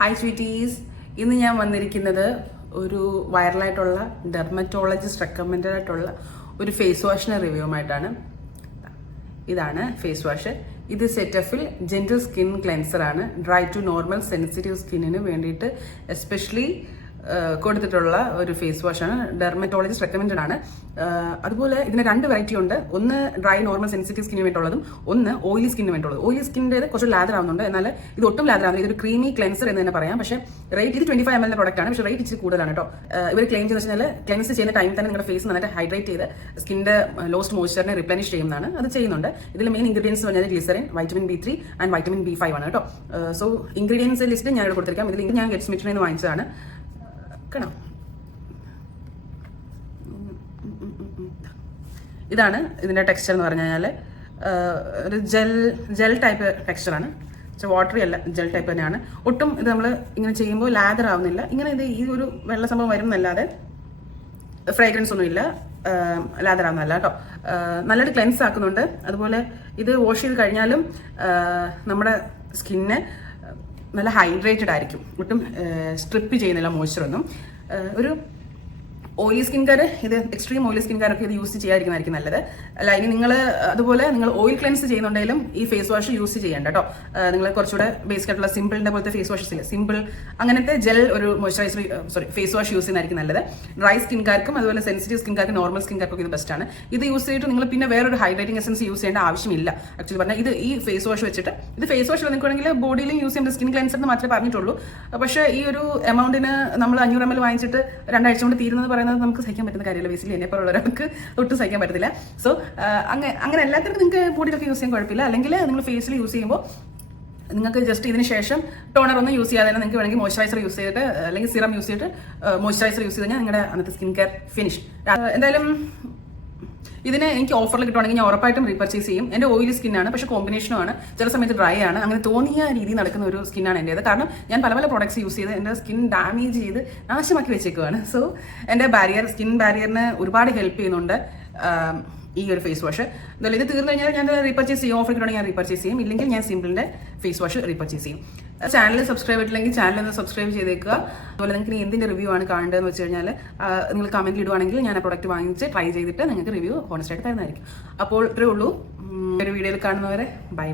Hi sweeties, ഇന്ന് ഞാൻ വന്നിരിക്കുന്നത് ഒരു വൈറലായിട്ടുള്ള ഡെർമറ്റോളജിസ്റ്റ് റെക്കമെൻഡഡ് ആയിട്ടുള്ള ഒരു ഫേസ് വാഷിന് റിവ്യൂമായിട്ടാണ്. ഇതാണ് ഫേസ് വാഷ്. ഇത് സെറ്റഫിൽ ജെന്റിൽ സ്കിൻ ക്ലെൻസർ ആണ്. ഡ്രൈ ടു നോർമൽ സെൻസിറ്റീവ് സ്കിന്നിന് വേണ്ടിയിട്ട് എസ്പെഷ്യലി കൊടുത്തിട്ടുള്ള ഒരു ഫേസ് വാഷാണ്. ഡെർമറ്റോളജിസ്റ്റ് റെക്കമെൻഡഡ് ആണ്. അതുപോലെ ഇതിന് രണ്ട് വെറൈറ്റി ഉണ്ട്. ഒന്ന് ഡ്രൈ നോർമൽ സെൻസിറ്റീവ് സ്കിന്നിന് വേണ്ടിയുള്ളതും ഒന്ന് ഓയിലി സ്കിന്നിന് വേണ്ടിയുള്ളത്. ഓയിലി സ്കിൻ്റെ കുറച്ച് ലാദർ ആവുന്നുണ്ട്, എന്നാൽ ഇത് ഒട്ടും ലാദർ ആവുന്നില്ല. ഇതൊരു ക്രീമി ക്ലെൻസർ എന്ന് തന്നെ പറയാം. പക്ഷേ റേറ്റ് ഇത് 25 ml പ്രോഡക്റ്റ് ആണ്. പക്ഷേ റേറ്റ് ഇച്ചിരി കൂടുതലാണ് കേട്ടോ. ഇവർ ക്ലെയിം ചെയ്ത് വെച്ചാൽ ക്ലെൻസ് ചെയ്യുന്ന ടൈം തന്നെ നിങ്ങളുടെ ഫേസ് നന്നായിട്ട് ഹൈഡ്രേറ്റ് ചെയ്ത് സ്കിൻ്റെ ലോസ്റ്റ് മോയ്സ്ചറിനെ റിപ്ലനിഷ് ചെയ്യുന്നതാണ്. അത് ചെയ്യുന്നുണ്ട്. ഇതിൽ മെയിൻ ഇൻഗ്രീഡിയൻസ് പറഞ്ഞാൽ glycerine, vitamin B3 and vitamin B5 ആണ് കേട്ടോ. സോ ഇൻഗ്രീഡിയൻസ് ലിസ്റ്റ് ഞാൻ ഇവിടെ കൊടുത്തിരിക്കാം. ഇതിൽ ഞാൻ ഗെറ്റ് സ്മിറ്റിൽ നിന്ന് വാങ്ങിച്ചതാണ്. കാണാം, ഇതാണ് ഇതിൻ്റെ ടെക്സ്ചർ എന്ന് പറഞ്ഞു കഴിഞ്ഞാൽ ഒരു ജെൽ ടൈപ്പ് ടെക്സ്ചറാണ്. പക്ഷേ വാട്ടറി അല്ല, ജെൽ ടൈപ്പ് തന്നെയാണ്. ഒട്ടും ഇത് നമ്മൾ ഇങ്ങനെ ചെയ്യുമ്പോൾ ലാദർ ആവുന്നില്ല. ഇങ്ങനെ ഇത് ഈ ഒരു വെള്ള സംഭവം വരുന്നല്ലാതെ ഫ്രേഗ്രൻസ് ഒന്നുമില്ല, ലാദർ ആവുന്നല്ല കേട്ടോ. നല്ലൊരു ക്ലെൻസ് ആക്കുന്നുണ്ട്. അതുപോലെ ഇത് വാഷ് ചെയ്ത് കഴിഞ്ഞാലും നമ്മുടെ സ്കിന്ന് നല്ല ഹൈഡ്രേറ്റഡ് ആയിരിക്കും. ഒട്ടും സ്ട്രിപ്പ് ചെയ്യുന്നില്ല മോയ്സ്ചറൊന്നും. ഒരു ഓയിലി സ്കിൻകാർ, ഇത് എക്സ്ട്രീം ഓയിലി സ്കിൻകാരൊക്കെ ഇത് യൂസ് ചെയ്യാതിരിക്കുന്നതായിരിക്കും നല്ലത്. അല്ല, ഇനി നിങ്ങൾ അതുപോലെ നിങ്ങൾ ഓയിൽ ക്ലെൻസ് ചെയ്യുന്നുണ്ടെങ്കിലും ഈ ഫേസ് വാഷ് യൂസ് ചെയ്യേണ്ട കേട്ടോ. നിങ്ങൾ കുറച്ചുകൂടെ ബേസിക് ആയിട്ടുള്ള സിമ്പിളിൻ്റെ പോലത്തെ ഫേസ് വാഷസ് ഇല്ല, സിമ്പിൾ അങ്ങനത്തെ ജെൽ ഒരു മോയ്സ്ചറൈസർ ഫേസ് വാഷ് യൂസ് ചെയ്യുന്നതായിരിക്കും നല്ലത്. ഡ്രൈ സ്കിൻകാർക്കും അതുപോലെ സെൻസിറ്റീവ് സ്കിൻകാർക്കും നോർമൽ സ്കിൻകാർക്കും ഇത് ബെസ്റ്റാണ്. ഇത് യൂസ് ചെയ്തിട്ട് നിങ്ങൾ പിന്നെ വേറൊരു ഹൈഡ്രേറ്റിംഗ് എസൻസ് യൂസ് ചെയ്യേണ്ട ആവശ്യമില്ല. ആക്ച്വലി പറഞ്ഞാൽ ഇത് ഈ ഫേസ് വാഷ് വെച്ചിട്ട് ഇത് ഫേസ് വാഷ് നിൽക്കുകയാണെങ്കിൽ ബോഡിയിലും യൂസ് ചെയ്യേണ്ട സ്കിൻ ക്ലെൻസർ എന്ന് മാത്രമേ പറഞ്ഞിട്ടുള്ളൂ. പക്ഷേ ഈ ഒരു എമൗണ്ടിന് നമ്മൾ 500 ml വാങ്ങിച്ചിട്ട് 2 ആഴ്ച കൊണ്ട് തീരുന്നത് പറയുന്നത് നമുക്ക് സഹിക്കാൻ പറ്റുന്ന കാര്യമില്ല. ബേസിക്കലി എന്നെപ്പോലുള്ള ഒരാൾക്ക് ഒട്ടും സഹിക്കാൻ പറ്റത്തില്ല. സോ അങ്ങനെ എല്ലാത്തിനും നിങ്ങൾക്ക് ബോഡിയിലൊക്കെ യൂസ് ചെയ്യാൻ കുഴപ്പമില്ല. അല്ലെങ്കിൽ നിങ്ങൾ ഫേസിൽ യൂസ് ചെയ്യുമ്പോൾ നിങ്ങൾക്ക് ജസ്റ്റ് ഇതിന് ശേഷം ടോണർ ഒന്നും യൂസ് ചെയ്യാതെ തന്നെ നിങ്ങൾക്ക് വേണമെങ്കിൽ മോയ്സ്ചറൈസർ യൂസ് ചെയ്തിട്ട് അല്ലെങ്കിൽ സിറം യൂസ് ചെയ്തിട്ട് മോയ്സ്ചറൈസർ യൂസ് ചെയ്ത് കഴിഞ്ഞാൽ നിങ്ങളുടെ അന്നത്തെ സ്കിൻ കെയർ ഫിനിഷ്. എന്തായാലും ഇതിന് എനിക്ക് ഓഫറിൽ കിട്ടുവാണെങ്കിൽ ഞാൻ ഉറപ്പായിട്ടും റീപർച്ചേസ് ചെയ്യും. എൻ്റെ ഓയിലി സ്കിന്നാണ്, പക്ഷേ കോമ്പിനേഷനും ചില സമയത്ത് ഡ്രൈ ആണ്. അങ്ങനെ തോന്നിയ രീതി നടക്കുന്ന ഒരു സ്കിന്നാണ് എൻ്റേത്. കാരണം ഞാൻ പല പ്രോഡക്ട്സ് യൂസ് ചെയ്ത് എൻ്റെ സ്കിൻ ഡാമേജ് ചെയ്ത് നാശമാക്കി വെച്ചേക്കുവാണ്. സോ എൻ്റെ സ്കിൻ ബാരിയറിന് ഒരുപാട് ഹെൽപ്പ് ചെയ്യുന്നുണ്ട് ഈ ഒരു ഫേസ് വാഷ്. എന്തായാലും ഇത് തീർന്നു കഴിഞ്ഞാൽ ഞാൻ റീപർച്ചേസ് ചെയ്യും. ഓഫർ കിട്ടുകയാണെങ്കിൽ ഞാൻ റീപർച്ചേസ് ചെയ്യും, ഇല്ലെങ്കിൽ ഞാൻ സിമ്പിളിൻ്റെ ഫേസ് വാഷ് റീപർച്ചേസ് ചെയ്യും. ചാനൽ സബ്സ്ക്രൈബ് ചെയ്തില്ലെങ്കിൽ ചാനൽ ഒന്ന് സബ്സ്ക്രൈബ് ചെയ്തേക്കുക. അതുപോലെ നിങ്ങൾക്ക് ഇനി എന്തിൻ്റെ റിവ്യൂ ആണ് കാണേണ്ടതെന്ന് വെച്ച് കഴിഞ്ഞാൽ നിങ്ങൾ കമൻറ്റ് ഇടുവാണെങ്കിൽ ഞാൻ ആ പ്രൊഡക്റ്റ് വാങ്ങിച്ച് ട്രൈ ചെയ്തിട്ട് നിങ്ങൾക്ക് റിവ്യൂ ഹോണസ്റ്റ് ആയിട്ട് തരുന്നതായിരിക്കും. അപ്പോൾ ഇത്രയേ ഉള്ളൂ. ഒരു വീഡിയോയിൽ കാണുന്നവരെ ബൈ.